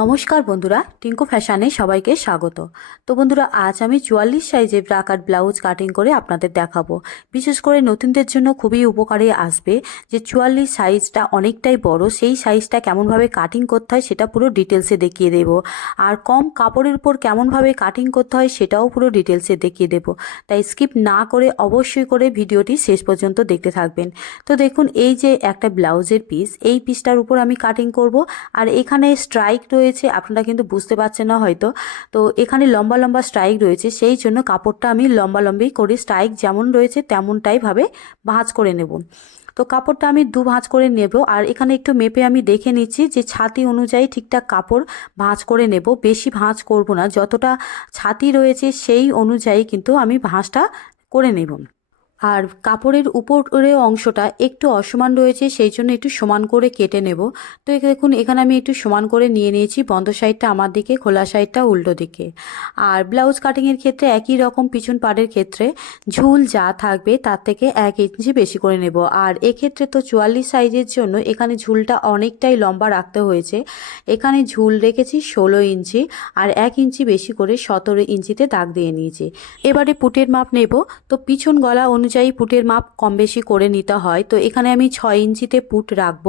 নমস্কার বন্ধুরা, টিঙ্কু ফ্যাশানে সবাইকে স্বাগত। তো বন্ধুরা, আজ আমি চুয়াল্লিশ সাইজের ব্রাকার ব্লাউজ কাটিং করে আপনাদের দেখাবো। বিশেষ করে নতুনদের জন্য খুবই উপকারে আসবে যে চুয়াল্লিশ সাইজটা অনেকটাই বড়, সেই সাইজটা কেমনভাবে কাটিং করতে হয় সেটা পুরো ডিটেলসে দেখিয়ে দেব। আর কম কাপড়ের উপর কেমনভাবে কাটিং করতে হয় সেটাও পুরো ডিটেলসে দেখিয়ে দেব। তাই স্কিপ না করে অবশ্যই করে ভিডিওটি শেষ পর্যন্ত দেখতে থাকবেন। তো দেখুন, এই যে একটা ব্লাউজের পিস এই পিসটার উপর আমি কাটিং করব। আর এখানে স্ট্রাইক রয়েছে আপনারা কিন্তু বুঝতে পারছেন না হয়তো। তো এখানে লম্বা লম্বা স্ট্রাইক রয়েছে, সেই জন্য কাপড়টা আমি লম্বা লম্বি করে স্ট্রাইক যেমন রয়েছে তেমনটাই ভাবে ভাঁজ করে নেব। তো কাপড়টা আমি দু ভাঁজ করে নেব, আর এখানে একটু মেপে আমি দেখে নিচ্ছি যে ছাতি অনুযায়ী ঠিকঠাক কাপড় ভাঁজ করে নেব, বেশি ভাঁজ করব না, যতটা ছাতি রয়েছে সেই অনুযায়ী কিন্তু আমি ভাঁজটা করে নেব। আর কাপড়ের উপরে অংশটা একটু অসমান রয়েছে, সেই জন্য একটু সমান করে কেটে নেব। তো দেখুন, এখানে আমি একটু সমান করে নিয়ে নিয়েছি, বন্ধ সাইডটা আমার দিকে, খোলা সাইডটা উল্টো দিকে। আর ব্লাউজ কাটিংয়ের ক্ষেত্রে একই রকম পিছন পাড়ের ক্ষেত্রে ঝুল যা থাকবে তার থেকে এক ইঞ্চি বেশি করে নেব। আর এক্ষেত্রে তো চুয়াল্লিশ সাইজের জন্য এখানে ঝুলটা অনেকটাই লম্বা রাখতে হয়েছে। এখানে ঝুল রেখেছি ষোলো ইঞ্চি আর এক ইঞ্চি বেশি করে সতেরো ইঞ্চিতে দাগ দিয়ে নিয়েছি। এবারে পুটের মাপ নেব। তো পিছন গলা অনুযায়ী পুটের মাপ কম বেশি করে নিতে হয়। তো এখানে আমি ছয় ইঞ্চিতে পুট রাখব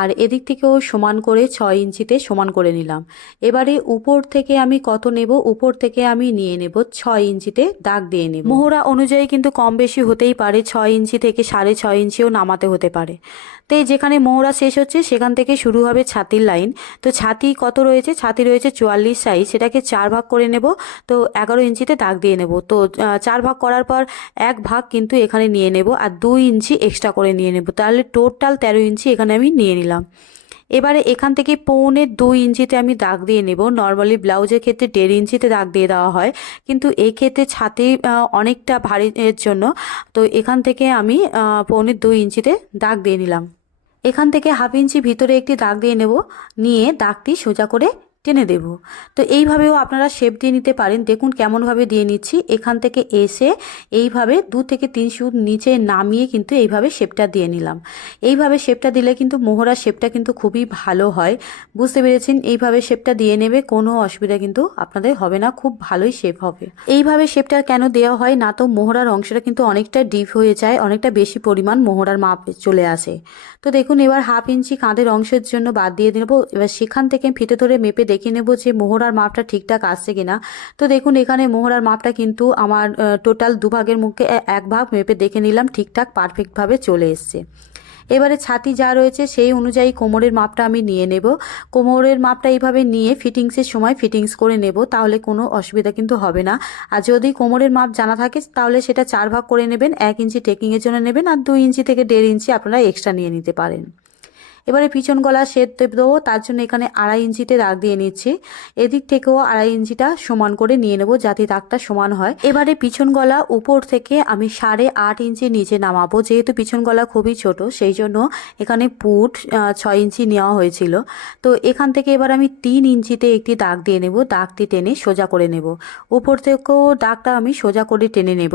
আর এদিক থেকেও সমান করে ছয় ইঞ্চিতে সমান করে নিলাম। এবারে উপর থেকে আমি কত নেব? উপর থেকে আমি নিয়ে নেব ছয় ইঞ্চিতে দাগ দিয়ে নেব। মোহরা অনুযায়ী কিন্তু কম বেশি হতেই পারে, ছয় ইঞ্চি থেকে সাড়ে ছয় ইঞ্চিও নামাতে হতে পারে। তো যেখানে মোহরা শেষ হচ্ছে সেখান থেকে শুরু হবে ছাতির লাইন। তো ছাতি কত রয়েছে? ছাতি রয়েছে চুয়াল্লিশ সাইজ। সেটাকে চার ভাগ করে নেব। তো এগারো ইঞ্চিতে দাগ দিয়ে নেব। তো চার ভাগ করার পর এক ভাগ কিন্তু এখানে নিয়ে নেব আর দুই ইঞ্চি এক্সট্রা করে নিয়ে নেব। তাহলে টোটাল তেরো ইঞ্চি এখানে আমি নিয়ে নিলাম। এবারে এখান থেকে পৌনে দুই ইঞ্চিতে আমি দাগ দিয়ে নেব। নর্মালি ব্লাউজের ক্ষেত্রে দেড় ইঞ্চিতে দাগ দিয়ে দেওয়া হয়। কিন্তু এই ক্ষেত্রে ছাতি অনেকটা ভারী এর জন্য। তো এখান থেকে আমি পৌনে দুই ইঞ্চিতে দাগ দিয়ে নিলাম। এখান থেকে হাফ ইঞ্চি ভিতরে একটি দাগ দিয়ে নেব। নিয়ে দাগটি সোজা করে টেনে দেব। তো এইভাবেও আপনারা শেপ দিয়ে নিতে পারেন। দেখুন কেমনভাবে দিয়ে নিচ্ছি। এখান থেকে এসে এইভাবে দু থেকে তিন সুত নিচে নামিয়ে কিন্তু এইভাবে শেপটা দিয়ে নিলাম। এইভাবে শেপটা দিলে কিন্তু মোহরা শেপটা কিন্তু খুবই ভালো হয়। বুঝতে পেরেছেন? এইভাবে শেপটা দিয়ে নেবে, কোনো অসুবিধা কিন্তু আপনাদের হবে না। খুব ভালোই শেপ হবে। এইভাবে শেপটা কেন দেওয়া হয়? না তো মোহরার অংশটা কিন্তু অনেকটা ডিপ হয়ে যায়, অনেকটা বেশি পরিমাণ মোহরার মাপ চলে আসে। তো দেখুন এবার হাফ ইঞ্চি কাঁধের অংশের জন্য বাদ দিয়ে দেবো। এবার সেখান থেকে ফিতে ধরে মেপে দেখে নেব যে মোহরার মাপটা ঠিকঠাক আসছে কিনা। তো দেখুন, এখানে মোহরার মাপটা কিন্তু আমার টোটাল দুভাগের মুখে এক ভাগ মেপে দেখে নিলাম, ঠিকঠাক পারফেক্টভাবে চলে এসছে। এবারে ছাতি যা রয়েছে সেই অনুযায়ী কোমরের মাপটা আমি নিয়ে নেব। কোমরের মাপটা এইভাবে নিয়ে ফিটিংসের সময় ফিটিংস করে নেব, তাহলে কোনো অসুবিধা কিন্তু হবে না। আর যদি কোমরের মাপ জানা থাকে, তাহলে সেটা চার ভাগ করে নেবেন, এক ইঞ্চি টেকিংয়ের জন্য নেবেন, আর দুই ইঞ্চি থেকে দেড় ইঞ্চি আপনারা এক্সট্রা নিয়ে নিতে পারেন। এবারে পিছন গলা শেদ দেবো, তার জন্য এখানে আড়াই ইঞ্চিতে দাগ দিয়ে নিচ্ছি। এদিক থেকেও আড়াই ইঞ্চিটা সমান করে নিয়ে নেব যাতে দাগটা সমান হয়। এবারে পিছন গলা উপর থেকে আমি সাড়ে আট ইঞ্চি নিচে নামাবো, যেহেতু পিছন গলা খুবই ছোট, সেই জন্য এখানে পুট ছয় ইঞ্চি নেওয়া হয়েছিল। তো এখান থেকে এবার আমি তিন ইঞ্চিতে একটি দাগ দিয়ে নেব, দাগটি টেনে সোজা করে নেব। উপর থেকেও দাগটা আমি সোজা করে টেনে নেব।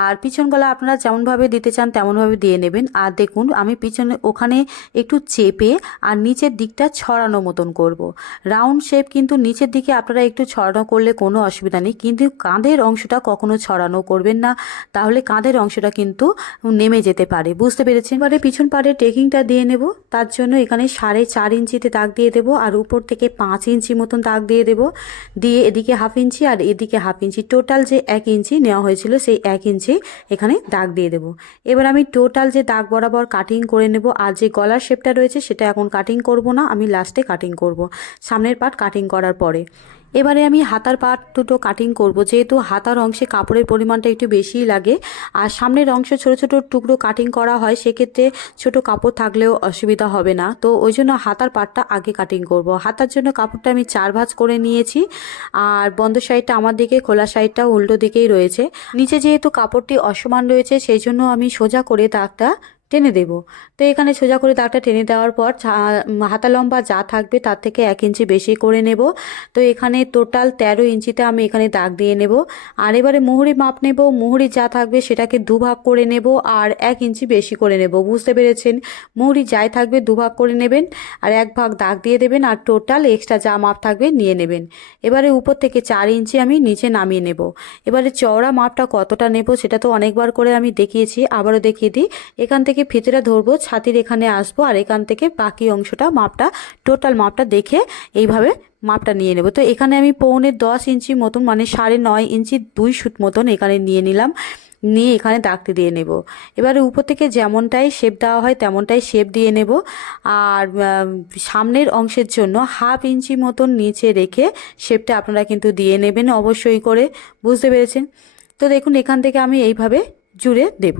আর পিছন গলা আপনারা যেমনভাবে দিতে চান তেমনভাবে দিয়ে নেবেন। আর দেখুন, আমি পিছনে, ওখানে একটু চেপে আর নিচের দিকটা ছড়ানো মতন করব। রাউন্ড শেপ কিন্তু নিচের দিকে আপনারা একটু ছড়ানো করলে কোনো অসুবিধা নেই। কিন্তু কাঁধের অংশটা কখনো ছড়ানো করবেন না। তাহলে কাঁধের অংশটা কিন্তু নেমে যেতে পারে। বুঝতে পেরেছেন? এবারে পিছন পাড়ে টেকিংটা দিয়ে নেব। তার জন্য এখানে সাড়ে চার ইঞ্চিতে দাগ দিয়ে দেবো আর উপর থেকে পাঁচ ইঞ্চি মতন দাগ দিয়ে দেবো। দিয়ে এদিকে হাফ ইঞ্চি আর এদিকে হাফ ইঞ্চি। টোটাল যে এক ইঞ্চি নেওয়া হয়েছিল সেই এক ইঞ্চি এখানে দাগ দিয়ে দেবো। এবার আমি টোটাল যে দাগ বরাবর কাটিং করে নেব আর যে গলার শেপটা রয়েছে সেটা এখন কাটিং করব না, আমি লাস্টে কাটিং করব। সামনের পার্ট কাটিং করার পরে। এবারে আমি হাতার পার্ট দুটো কাটিং করব, যেহেতু হাতার অংশে কাপড়ের পরিমাণটা একটু বেশিই লাগে। আর সামনের অংশ ছোট ছোট টুকরো কাটিং করা হয়, সেক্ষেত্রে ছোট কাপড় থাকলেও অসুবিধা হবে না। তো ওই জন্য হাতার পার্টটা আগে কাটিং করব। হাতার জন্য কাপড়টা আমি চার ভাঁজ করে নিয়েছি। আর বন্ধ সাইডটা আমার দিকে, খোলা সাইডটা উল্টো দিকেই রয়েছে। নিচে যেহেতু কাপড়টি অসমান রয়েছে, সেই জন্য আমি সোজা করে দাগটা টেনে দেব। তো এখানে সোজা করে দাগটা টেনে দেওয়ার পর হাতা লম্বা যা থাকবে তার থেকে এক ইঞ্চি বেশি করে নেব। তো এখানে টোটাল তেরো ইঞ্চিতে আমি এখানে দাগ দিয়ে নেব। আর এবারে মুহুরি মাপ নেব। মুহুরি যা থাকবে সেটাকে দুভাগ করে নেব আর এক ইঞ্চি বেশি করে নেব। বুঝতে পেরেছেন? মুহুরি যাই থাকবে দুভাগ করে নেবেন আর এক ভাগ দাগ দিয়ে দেবেন আর টোটাল এক্সট্রা যা মাপ থাকবে নিয়ে নেবেন। এবারে উপর থেকে চার ইঞ্চি আমি নিচে নামিয়ে নেব। এবারে চওড়া মাপটা কতটা নেব সেটা তো অনেকবার করে আমি দেখিয়েছি, আবারও দেখিয়ে দিই। এখান থেকে ফিতেটা ধরবো, ছাতির এখানে আসব, আর এখান থেকে বাকি অংশটা, মাপটা টোটাল মাপটা দেখে এইভাবে মাপটা নিয়ে নেব। তো এখানে আমি পৌনে দশ ইঞ্চি মতন মানে সাড়ে নয় ইঞ্চি দুই সুত মতন এখানে নিয়ে নিলাম, নিয়ে এখানে দাগটি দিয়ে নেব। এবারে উপর থেকে যেমনটাই শেপ দেওয়া হয় তেমনটাই শেপ দিয়ে নেব, আর সামনের অংশের জন্য হাফ ইঞ্চি মতন নিচে রেখে শেপটা আপনারা কিন্তু দিয়ে নেবেন অবশ্যই করে, বুঝতে পেরেছেন? তো দেখুন এখান থেকে আমি এইভাবে জুড়ে দেব।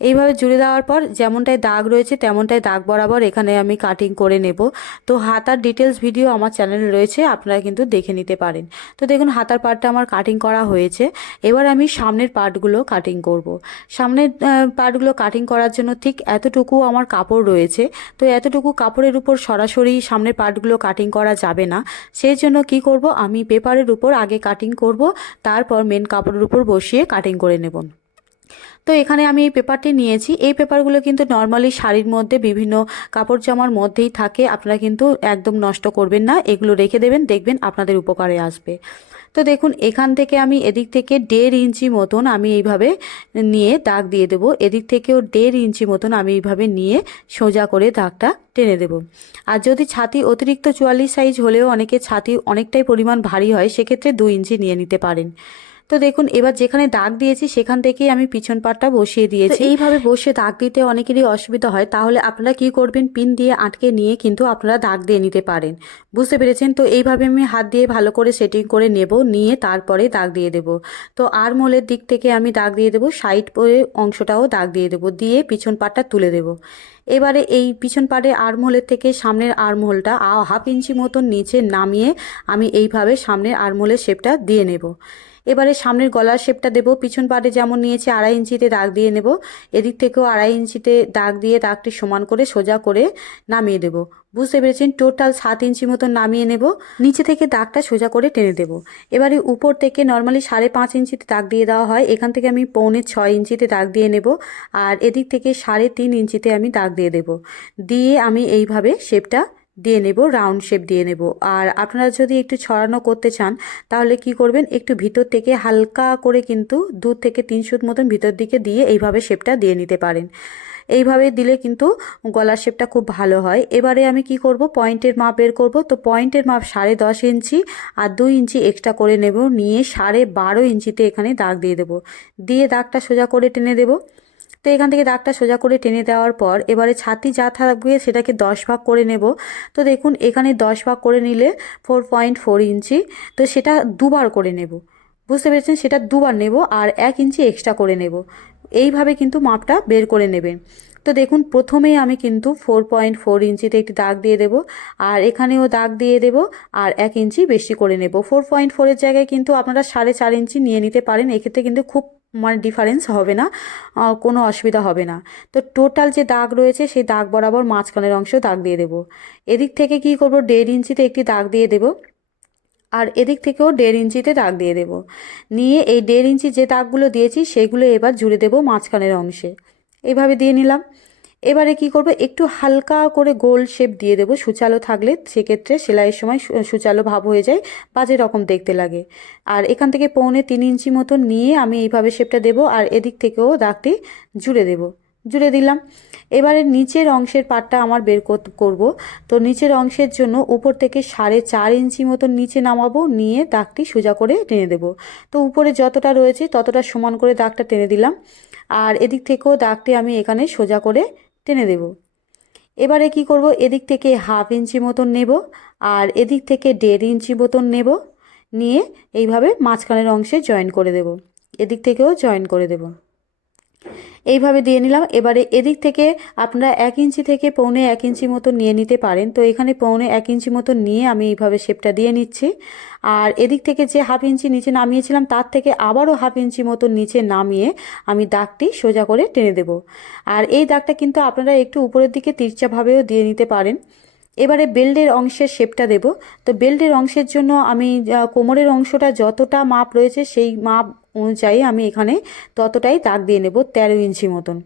এইভাবে জুড়ে দেওয়ার পর যেমনটাই দাগ রয়েছে তেমনটাই দাগ বরাবর এখানে আমি কাটিং করে নেব। তো হাতার ডিটেলস ভিডিও আমার চ্যানেলে রয়েছে, আপনারা কিন্তু দেখে নিতে পারেন। তো দেখুন, হাতার পার্টটা আমার কাটিং করা হয়েছে। এবার আমি সামনের পার্টগুলো কাটিং করব। সামনের পার্টগুলো কাটিং করার জন্য ঠিক এতটুকু আমার কাপড় রয়েছে। তো এতটুকু কাপড়ের উপর সরাসরি সামনের পার্টগুলো কাটিং করা যাবে না। সেই জন্য কি করব? আমি পেপারের উপর আগে কাটিং করব, তারপর মেন কাপড়ের উপর বসিয়ে কাটিং করে নেব। তো এখানে আমি এই পেপারটি নিয়েছি। এই পেপারগুলো কিন্তু নর্মালি শাড়ির মধ্যে বিভিন্ন কাপড় জামার মধ্যেই থাকে। আপনারা কিন্তু একদম নষ্ট করবেন না। এগুলো রেখে দেবেন, দেখবেন আপনাদের উপকারে আসবে। তো দেখুন, এখান থেকে আমি এদিক থেকে দেড় ইঞ্চি মতন আমি এইভাবে নিয়ে দাগ দিয়ে দেবো। এদিক থেকেও দেড় ইঞ্চি মতন আমি এইভাবে নিয়ে সোজা করে দাগটা টেনে দেবো। আর যদি ছাতি অতিরিক্ত চুয়াল্লিশ সাইজ হলেও অনেকে ছাতি অনেকটাই পরিমাণ ভারী হয়, সেক্ষেত্রে দু ইঞ্চি নিয়ে নিতে পারেন। তো দেখুন, এবার যেখানে দাগ দিয়েছি, সেখান থেকেই আমি পিছন পাটটা বসিয়ে দিয়েছি। এইভাবে বসে দাগ দিতে অনেকেরই অসুবিধা হয়। তাহলে আপনারা কি করবেন? পিন দিয়ে আটকে নিয়ে কিন্তু আপনারা দাগ দিয়ে নিতে পারেন। বুঝতে পেরেছেন? তো এইভাবে আমি হাত দিয়ে ভালো করে সেটিং করে নেব, নিয়ে তারপরে দাগ দিয়ে দেব। তো আর মোলের দিক থেকে আমি দাগ দিয়ে দেবো, সাইড পরে অংশটাও দাগ দিয়ে দেবো, দিয়ে পিছন পাটটা তুলে দেব। এবারে এই পিছন পাড়ে আরমোলের থেকে সামনের আরমোলটা হাফ ইঞ্চি মতন নিচে নামিয়ে আমি এইভাবে সামনের আরমোলের শেপটা দিয়ে নেব। এবারে সামনের গলার শেপটা দেবো। পিছন পাড়ে যেমন নিয়েছি আড়াই ইঞ্চিতে দাগ দিয়ে নেব। এদিক থেকেও আড়াই ইঞ্চিতে দাগ দিয়ে দাগটি সমান করে সোজা করে নামিয়ে দেব। বুঝতে পেরেছেন? টোটাল সাত ইঞ্চি মতন নামিয়ে নেব। নিচে থেকে দাগটা সোজা করে টেনে দেব। এবারে উপর থেকে নর্মালি সাড়ে পাঁচ ইঞ্চিতে দাগ দিয়ে দেওয়া হয়। এখান থেকে আমি পৌনে ছয় ইঞ্চিতে দাগ দিয়ে নেব। আর এদিক থেকে সাড়ে তিন ইঞ্চিতে আমি দাগ দিয়ে দেব। দিয়ে আমি এইভাবে শেপটা দিয়ে নেব রাউন্ড শেপ দিয়ে নেব। আর আপনারা যদি একটু ছড়ানো করতে চান, তাহলে কি করবেন, একটু ভিতর থেকে হালকা করে কিন্তু দু থেকে তিন সুত মতন ভিতর দিকে দিয়ে এইভাবে শেপটা দিয়ে নিতে পারেন। এইভাবে দিলে কিন্তু গলার শেপটা খুব ভালো হয়। এবারে আমি কি করব, পয়েন্টের মাপ বের করব। তো পয়েন্টের মাপ সাড়ে দশ ইঞ্চি আর দুই ইঞ্চি এক্সট্রা করে নেব। নিয়ে সাড়ে বারো ইঞ্চিতে এখানে দাগ দিয়ে দেব। দিয়ে দাগটা সোজা করে টেনে দেবো। তো এখান থেকে দাগটা সোজা করে টেনে দেওয়ার পর এবারে ছাতি যা থাকবে সেটাকে দশ ভাগ করে নেব। তো দেখুন, এখানে দশ ভাগ করে নিলে ফোর পয়েন্ট ফোর ইঞ্চি, তো সেটা দুবার করে নেব। বুঝতে পেরেছেন? সেটা দুবার নেব আর এক ইঞ্চি এক্সট্রা করে নেব। এইভাবে কিন্তু মাপটা বের করে নেবেন। তো দেখুন প্রথমেই আমি কিন্তু ফোর পয়েন্ট ফোর ইঞ্চিতে একটি দাগ দিয়ে দেব আর এখানেও দাগ দিয়ে দেব আর এক ইঞ্চি বেশি করে নেব। ফোর পয়েন্ট ফোরের জায়গায় কিন্তু আপনারা সাড়ে চার ইঞ্চি নিয়ে নিতে পারেন। এক্ষেত্রে কিন্তু খুব মানে ডিফারেন্স হবে না কোনো অসুবিধা হবে না। তো টোটাল যে দাগ রয়েছে, সেই দাগ বরাবর মাঝখানের অংশ দাগ দিয়ে দেবো। এদিক থেকে কি করব? দেড় ইঞ্চিতে একটি দাগ দিয়ে দেবো। আর এদিক থেকেও দেড় ইঞ্চিতে দাগ দিয়ে দেব। নিয়ে এই দেড় ইঞ্চি যে দাগগুলো দিয়েছি, সেগুলো এবার জুড়ে দেব মাঝখানের অংশে। এইভাবে দিয়ে নিলাম। এবারে কি করব? একটু হালকা করে গোল শেপ দিয়ে দেবো। সুচালো থাকলে সেক্ষেত্রে সেলাইয়ের সময় সুচালো ভাব হয়ে যায়, বাজে রকম দেখতে লাগে। আর এখান থেকে পৌনে তিন ইঞ্চি মতন নিয়ে আমি এইভাবে শেপটা দেবো আর এদিক থেকেও দাগটি জুড়ে দেব। জুড়ে দিলাম। এবারে নিচের অংশের পাটটা আমার বের করব। তো নিচের অংশের জন্য উপর থেকে সাড়ে চার ইঞ্চি মতন নিচে নামাবো, নিয়ে দাগটি সোজা করে টেনে দেব। তো উপরে যতটা রয়েছে ততটা সমান করে দাগটা টেনে দিলাম। আর এদিক থেকেও দাগটি আমি এখানে সোজা করে টেনে দেব। এবারে কি করব? এদিক থেকে হাফ ইঞ্চি মতন নেব আর এদিক থেকে দেড় ইঞ্চি মতন নেব। নিয়ে এইভাবে মাঝখানের অংশে জয়েন করে দেব। এদিক থেকেও জয়েন করে দেব। এইভাবে দিয়ে নিলাম। এবারে এদিক থেকে আপনারা এক ইঞ্চি থেকে পৌনে এক ইঞ্চি মতো নিয়ে নিতে পারেন। তো এখানে পৌনে এক ইঞ্চি মতো নিয়ে আমি এইভাবে শেপটা দিয়ে নিচ্ছি। আর এদিক থেকে যে হাফ ইঞ্চি নিচে নামিয়েছিলাম, তার থেকে আবারও হাফ ইঞ্চি মতো নিচে নামিয়ে আমি দাগটি সোজা করে টেনে দেব। আর এই দাগটা কিন্তু আপনারা একটু উপরের দিকে তিরচাভাবেও দিয়ে নিতে পারেন। এবারে বেল্টের অংশের শেপটা দেব। তো বেল্টের অংশের জন্য আমি কোমরের অংশটা যতটা মাপ রয়েছে সেই মাপ অনুযায়ী আমি এখানে ততটাই দাগ দিয়ে নেব তেরো ইঞ্চি মতন।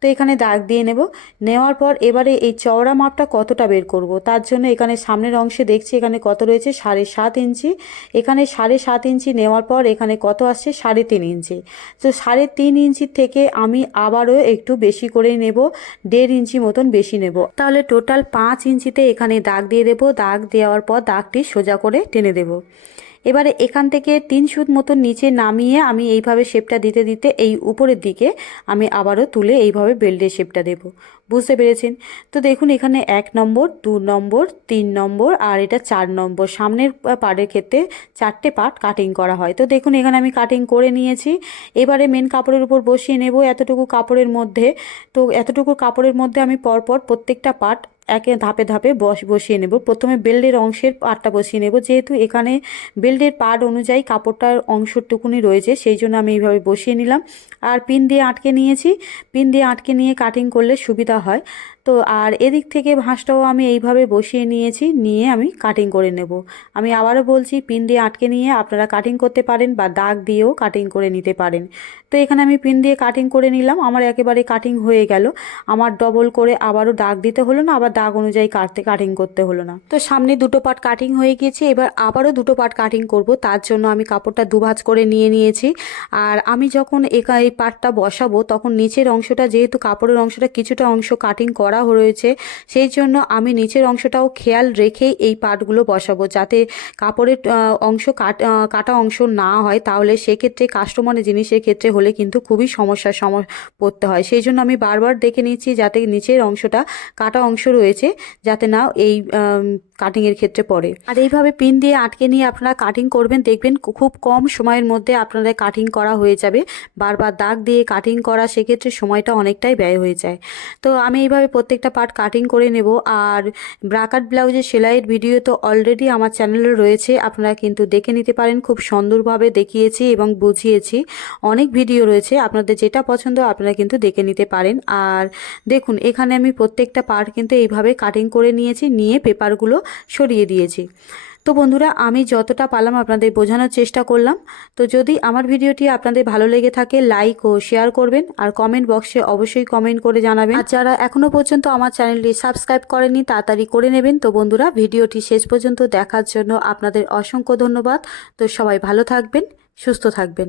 তো এখানে দাগ দিয়ে নেব। নেওয়ার পর এবারে এই চওড়া মাপটা কতটা বের করব? তার জন্য এখানে সামনের অংশে দেখছি এখানে কত রয়েছে? সাড়ে সাত ইঞ্চি। এখানে সাড়ে সাত ইঞ্চি নেওয়ার পর এখানে কত আসছে? সাড়ে তিন ইঞ্চি। তো সাড়ে তিন ইঞ্চি থেকে আমি আবারও একটু বেশি করে নেব, দেড় ইঞ্চি মতন বেশি নেব। তাহলে টোটাল পাঁচ ইঞ্চিতে এখানে দাগ দিয়ে দেব। দাগ দেওয়ার পর দাগটি সোজা করে টেনে দেব। এবারে এখান থেকে তিন সুদ মতো নিচে নামিয়ে আমি এইভাবে শেপটা দিতে দিতে এই উপরের দিকে আমি আবারও তুলে এইভাবে বেল্টের শেপটা দেব। বুঝতে পেরেছেন? তো দেখুন, এখানে এক নম্বর, দু নম্বর, তিন নম্বর আর এটা চার নম্বর। সামনের পার্টের ক্ষেত্রে চারটে পার্ট কাটিং করা হয়। তো দেখুন, এখানে আমি কাটিং করে নিয়েছি। এবারে মেন কাপড়ের উপর বসিয়ে নেব এতটুকু কাপড়ের মধ্যে। তো এতটুকু কাপড়ের মধ্যে আমি পরপর প্রত্যেকটা পার্ট একে ধাপে ধাপে বস, বসিয়ে নেব। প্রথমে বেল্টের অংশের পার্টটা বসিয়ে নেব। যেহেতু এখানে বেল্টের পার্ট অনুযায়ী কাপড়টার অংশটুকুনি রয়েছে, সেই জন্য আমি এইভাবে বসিয়ে নিলাম। আর পিন দিয়ে আটকে নিয়েছি। পিন দিয়ে আটকে নিয়ে কাটিং করলে সুবিধা হয় তো আর এদিক থেকে ভাঁজটাও আমি এইভাবে বসিয়ে নিয়েছি, নিয়ে আমি কাটিং করে নেব। আমি আবারও বলছি, পিন দিয়ে আটকে নিয়ে আপনারা কাটিং করতে পারেন বা দাগ দিয়েও কাটিং করে নিতে পারেন। তো এখানে আমি পিন দিয়ে কাটিং করে নিলাম, আমার একেবারে কাটিং হয়ে গেল। আমার ডবল করে আবারও দাগ দিতে হলো না, আবার দাগ অনুযায়ী কাটতে কাটিং করতে হলো না। তো সামনে দুটো পার্ট কাটিং হয়ে গিয়েছে, এবার আবারও দুটো পার্ট কাটিং করব। তার জন্য আমি কাপড়টা দুভাজ করে নিয়ে নিয়েছি। আর আমি যখন একা এই পার্টটা বসাবো, তখন নিচের অংশটা, যেহেতু কাপড়ের অংশটা কিছুটা অংশ কাটিং করা রয়েছে। সেই জন্য আমি নিচের অংশটাও খেয়াল রেখেই এই পাটগুলো বসাবো। যাতে কাপড়ের অংশ কাট কাটা অংশ না হয়, তাহলে সেক্ষেত্রে কাস্টমারের জিনিসের ক্ষেত্রে হলে কিন্তু খুবই সমস্যার সম, পড়তে হয়। সেই জন্য আমি বারবার দেখে নিচ্ছি যাতে নিচের অংশটা কাটা অংশ রয়েছে, যাতে না এই কাটিংয়ের ক্ষেত্রে পড়ে। আর এইভাবে পিন দিয়ে আটকে নিয়ে আপনারা কাটিং করবেন, দেখবেন খুব কম সময়ের মধ্যে আপনাদের কাটিং করা হয়ে যাবে। বারবার দাগ দিয়ে কাটিং করা সেক্ষেত্রে সময়টা অনেকটাই ব্যয় হয়ে যায়। তো আমি এইভাবে প্রত্যেকটা পার্ট কাটিং করে নেব। আর ব্রাকাট ব্লাউজের সেলাইয়ের ভিডিও তো অলরেডি আমার চ্যানেলে রয়েছে। আপনারা কিন্তু দেখে নিতে পারেন। খুব সুন্দরভাবে দেখিয়েছি এবং বুঝিয়েছি। অনেক ভিডিও রয়েছে। আপনাদের যেটা পছন্দ আপনারা কিন্তু দেখে নিতে পারেন। আর দেখুন, এখানে আমি প্রত্যেকটা পার্ট কিন্তু এইভাবে কাটিং করে নিয়েছি। নিয়ে পেপারগুলো সরিয়ে দিয়েছি। তো বন্ধুরা, আমি যতটা পারলাম আপনাদের বোঝানোর চেষ্টা করলাম। তো যদি আমার ভিডিওটি আপনাদের ভালো লেগে থাকে লাইক ও শেয়ার করবেন আর কমেন্ট বক্সে অবশ্যই কমেন্ট করে জানাবেন। আর যারা এখনও পর্যন্ত আমার চ্যানেলটি সাবস্ক্রাইব করেনি তাড়াতাড়ি করে নেবেন। তো বন্ধুরা, ভিডিওটি শেষ পর্যন্ত দেখার জন্য আপনাদের অসংখ্য ধন্যবাদ। তো সবাই ভালো থাকবেন, সুস্থ থাকবেন।